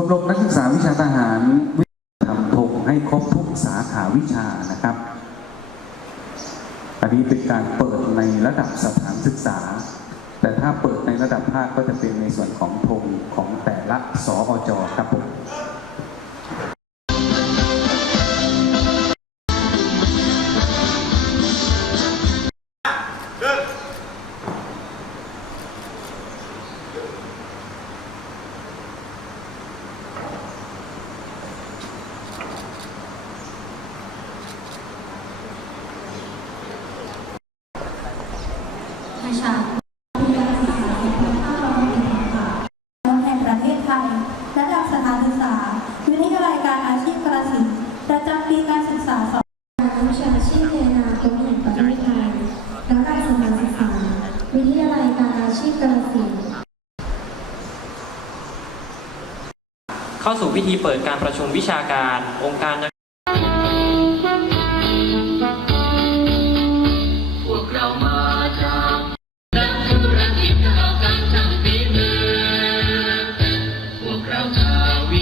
ชมรมนักศึกษาวิชาทหารวิทำธงให้ครบทุกสาขาวิชานะครับ อันนี้เป็นการเปิดในระดับสถานศึกษา แต่ถ้าเปิดในระดับภาคก็จะเป็นในส่วนของธงของแต่ละสอจครับผม ประชาแห่งประเทศไทย ระดับสถานศึกษา วิทยาลัยการอาชีพกระสินธุ์ประจำปีการศึกษาสองวิชาชีพในอนาคตแห่งประเทศไทยระดับสถานศึกษา วิทยาลัยการอาชีพกาฬสินธุ์เข้าสู่พิธีเปิดการประชุมวิชาการองค์การำ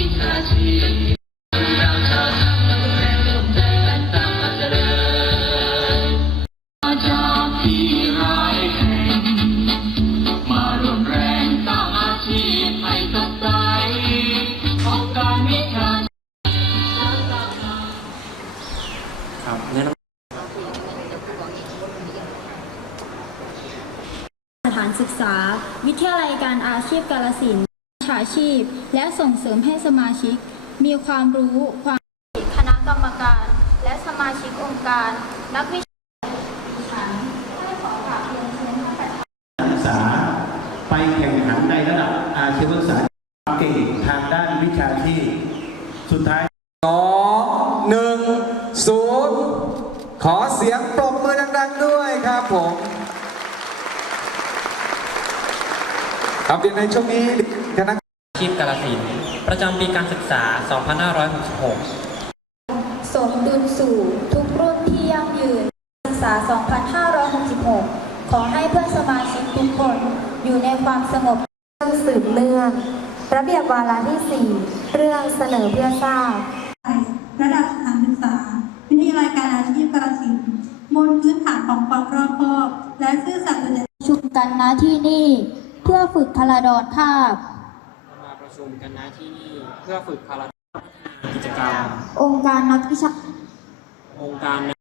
สถานศึกษา วิทยาลัยการอาชีพกาลสิน ธุ์วิชาชีพ และส่งเสริมให้สมาชิก มีความรู้ความคณะกรรมการ และสมาชิกองค์การ นักวิชาฉันได้ขอกราบเรียนเชิญท่านประธานศึกษาไปแข่งขันในระดับอาชีวศึกษาเก่งทางด้านวิชาชีพสุดท้ายสองหนึ่งศูนย์ขอเสียงปรบมือดัง ๆ ด้วยครับผมครับเดี๋ยวในช่วงนี้ ชีพกาลสินธุ์ประจำปีการศึกษา 2566 สมดุลสู่ทุกรุ่นที่ยั่งยืนศึกษา 2566 ขอให้เพื่อนสมาชิกทุกคนอยู่ในความสงบเรื่องสืบเรื่องระเบียบวาระที่ 4 เรื่องเสนอเพื่อทราบ ระดับสถานศึกษา วิทยาลัยการอาชีพกระสินธุ์บนพื้นฐานของความรอบคอบ และซื่อสัตย์สุจริตชุมกันณที่นี่ เพื่อฝึกพลาดอนภาพมาประ ชุมกันนะที่นี่เพื่อฝึกพารากิจกรรม องค์การนักวิชาองค์การนัก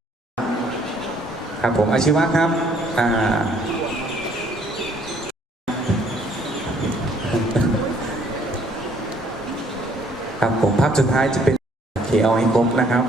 ครับผมอาชีวะครับอ่าครับผมภาพสุดท้ายจะเป็นเคเอาให้ครบนะครับ